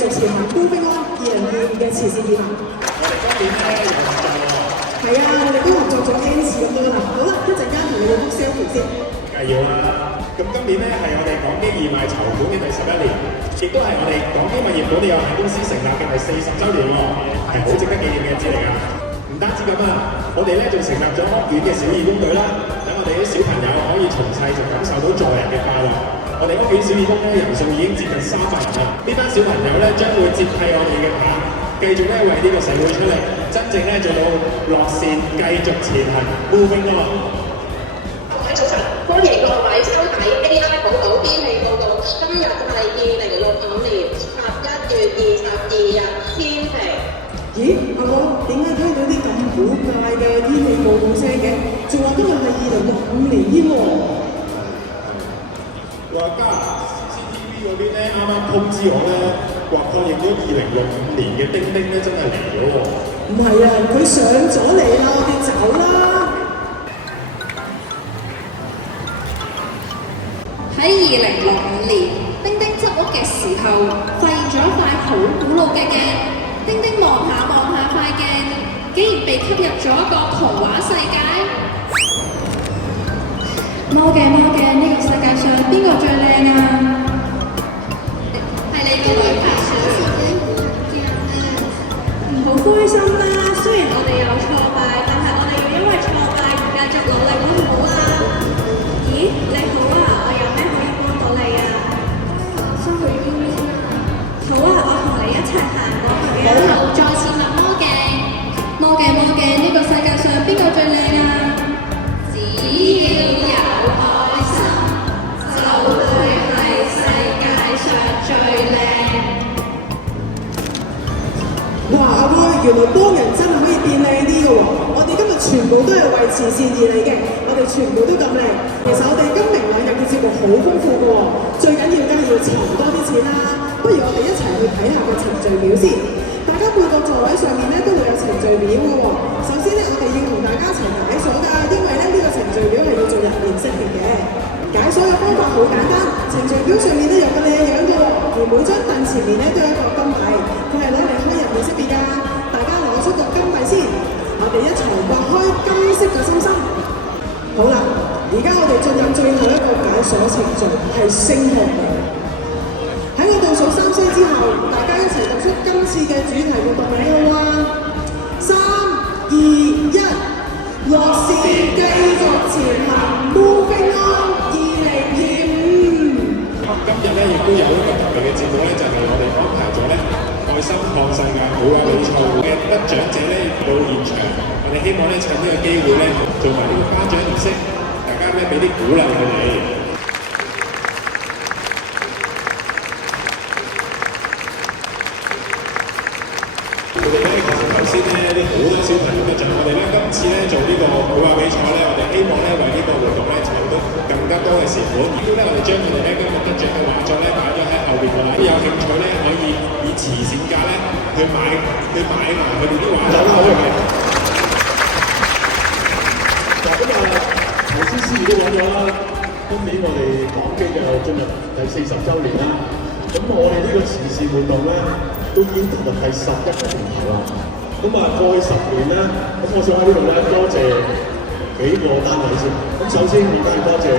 續前行 Moving On 2025嘅慈善義行。我哋今年咧有合作喎。係啊，我哋都合作咗 N 次咁多啦。好啦，一陣間同你哋 book selfie 先。梗係要啦。咁今年咧係我哋港基義賣籌款嘅第11年，亦都係我哋港基物業管理有限公司成立嘅第40週年喎，係好值得紀念嘅日子嚟㗎。唔單止咁啊，我哋咧仲成立咗屋苑嘅小義工隊啦，等我哋啲小朋友可以從細就感受到助人嘅快樂。我哋屋苑小義工咧人數已經接近300人啦，呢班小朋友咧將會接替我哋嘅棒，繼續咧為呢個社會出力，真正咧做到樂善，繼續前行 Moving On。各位早晨，歡迎各位收睇 AI 寶島天氣報告。今日係2065年11月22日，天氣。咦，阿哥，點解聽到啲咁古怪嘅天氣報告聲嘅？仲話今日係2065年添喎。話加 CCTV 嗰邊咧，啱啱通知我咧，話確認咗2065年嘅丁丁咧真係嚟咗喎。唔係啊，佢上咗嚟啦，我哋走啦。喺2065年，丁丁執屋嘅時候，發現咗一塊好古老嘅鏡。丁丁望下塊鏡，竟然被吸入咗一個童話世界。魔鏡，呢個世界上邊個最靚啊？係你個女朋友。唔好灰心啦，雖然我哋有挫敗，但係我哋要因為挫敗而繼續努力，好唔好啊？咦，你好啊，我有咩可以幫到你啊？想去邊啊？好啊，我同你一齊行過去啊！好好，再次問魔鏡，呢個世界上邊個最靚啊？只要有愛心，就會係世界上最靚。哇，阿哥，原來幫人真係可以變靚啲嘅喎！我哋今日全部都係為慈善而嚟嘅，我哋全部都咁靚。其實我哋今明兩日嘅節目好豐富嘅喎，最緊要梗係要籌多啲錢啦。不如我哋一齊去睇下個程序表先。大家每個座位上面咧都會有程序表嘅喎。首先咧，我哋要同大家一齊解鎖㗎，因為咧呢個程序表係要做人面識別嘅。解鎖嘅方法好簡單，程序表上面咧有個靚樣嘅喎，而每張凳前面咧都有一個金幣，佢係攞嚟開人面識別㗎。大家攞出個金幣先，我哋一齊畫開金色嘅心心。好啦，而家我哋進入最後一個解鎖程序，係星號名。喺我倒數3聲之後，大家一齊讀出今次嘅主題活動名好啊！3、2、1，樂善繼續前行 ，Moving On 2025。今日咧亦都有一個特別嘅節目咧，就係我哋安排咗咧愛心創世界好啊比賽嘅得獎者咧到現場，我哋希望咧趁呢個機會咧做埋呢個頒獎儀式，大家咧俾啲鼓勵佢哋。佢哋咧其實頭先咧啲好多小朋友得獎，我哋咧今次咧做呢個繪畫比賽咧，我哋希望咧為呢個活動咧籌到更加多嘅善款，亦都咧我哋將佢哋咧今日得獎嘅畫作咧擺咗喺後邊㗎啦，有興趣咧可以以慈善價咧去買埋佢哋啲畫作啦，好嘅。嗱咁啊，頭先司儀都講咗啦，今年我哋港基就進入第40週年啦。咁我哋呢個慈善活動咧，都已經踏入第11個年頭啦。咁啊，過去10年咧，咁我想喺呢度咧多謝幾個單位先。咁首先亦都係多謝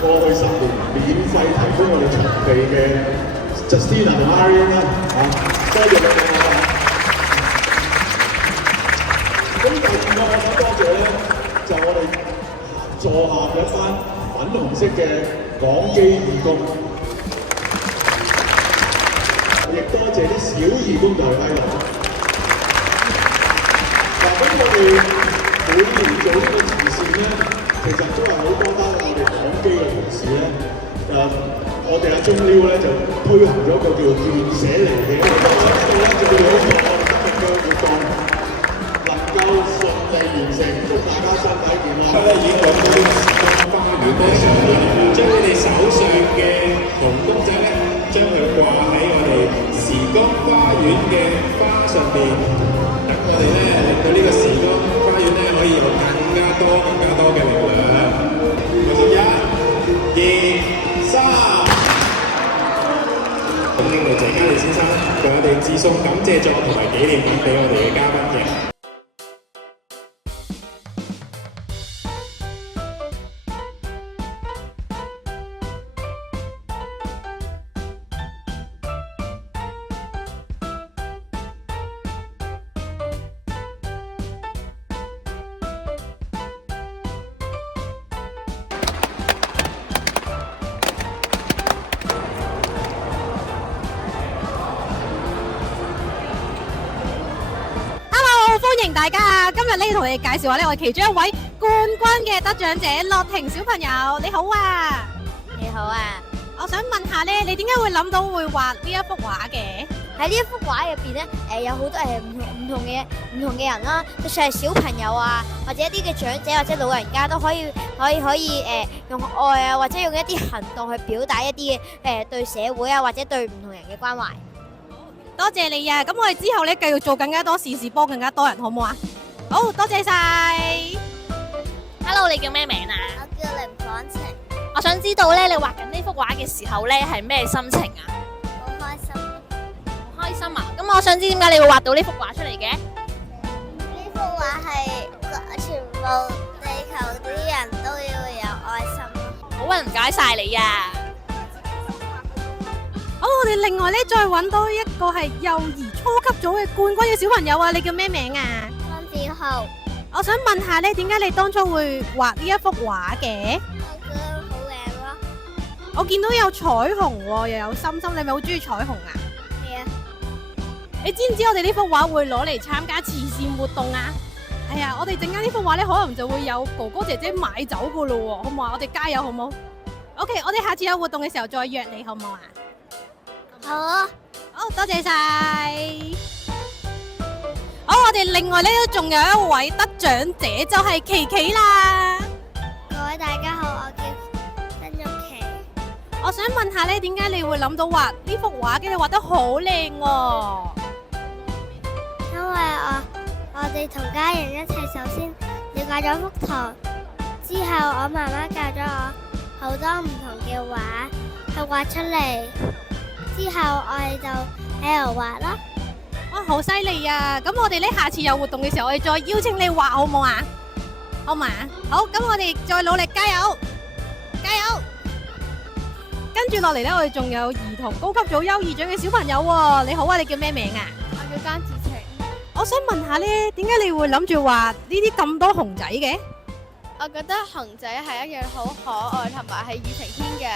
過去10年免費提供我哋場地嘅 Justina 同 Arian 啦，多謝你哋啊！咁第二個我想多謝咧，就係我哋座下嘅一班粉紅色嘅港基義工。亦多謝啲小義工隊喺度。嗱，咁我哋每年做呢個慈善咧，其實都係好多單我哋港基嘅同事咧，我哋阿鐘撩咧就推行咗一個叫斷捨離嘅，咁我喺度咧就要希望我哋今日嘅活動能夠順利完成，祝大家身體健康。佢咧已經講到呢個時光花園咧上面，將你哋手上嘅紅公仔咧，將佢掛喺我哋時光花園嘅花上邊，等我哋咧令到呢個時光花園咧可以有更加多嘅力量。1、2、3，總經理謝嘉利先生，為我哋致送感謝狀同埋紀念品俾我哋嘅嘉賓嘅。歡迎大家，今日呢同你哋介紹下呢，我哋其中一位冠軍嘅得獎者樂婷小朋友，你好啊！你好啊！我想問下呢，你點解會諗到會畫呢一幅畫嘅？喺呢一幅畫入邊咧，有好多唔同嘅人啦，就算係小朋友啊，或者一啲嘅長者或者老人家都可以用愛啊，或者用一啲行動去表達一啲對社會啊或者對唔同人嘅關懷。多謝你啊！咁我哋之後咧繼續做更加多善事，幫更加多人，好唔好啊？好多謝晒。Hello， 你叫咩名啊？我叫林廣晴。我想知道咧，你畫緊呢幅畫嘅時候咧係咩心情啊？好開心。好開心啊！咁我想知點解你會畫到呢幅畫出嚟嘅？呢幅畫係全部地球啲人都要有愛心咯。好啊，唔該晒你啊！好，我哋另外咧再揾多一個係幼兒初級組嘅冠軍嘅小朋友啊！你叫咩名啊？方子浩。我想問下咧，點解你當初會畫呢一幅畫嘅？我覺得好靚咯。我見到有彩虹喎，又有心心，你咪好中意彩虹啊？係啊。你知唔知我哋呢幅畫會攞嚟參加慈善活動啊？係啊，我哋陣間呢幅畫咧可能就會有哥哥姐姐買走噶咯喎，好唔好啊？我哋加油好唔好 ？OK， 我哋下次有活動嘅時候再約你好唔好啊？好啊。好，多謝晒。好，我哋另外咧都仲有一位得獎者，就係琪琪啦。各位大家好，我叫曾玉琪。我想問下咧，點解你會諗到畫呢幅畫嘅？你畫得好靚喎。因為我哋同家人一齊首先了解咗幅圖，之後我媽媽教咗我好多唔同嘅畫去畫出嚟。之後我哋就喺度畫啦。哇，好犀利啊！咁我哋咧下次有活動嘅時候，我哋再邀請你畫好唔好啊？好嘛？好，咁我哋再努力加油，加油！跟住落嚟咧，我哋仲有兒童高級組優異獎嘅小朋友喎。你好啊，你叫咩名啊？我叫關子晴。我想問下咧，點解你會諗住畫呢啲咁多熊仔嘅？我覺得熊仔係一樣好可愛同埋係庾澄慶嘅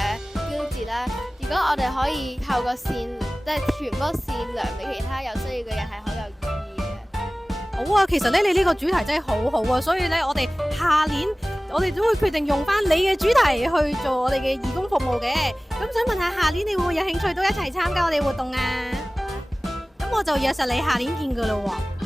標誌啦。如果我哋可以透過即係傳播善良俾其他有需要嘅人，係好有意義嘅。好啊，其實咧你呢個主題真係好好啊，所以咧我哋下年我哋都會決定用翻你嘅主題去做我哋嘅義工服務嘅。咁想問下下年你會唔會有興趣都一齊參加我哋活動啊？咁我就約實你下年見噶啦喎。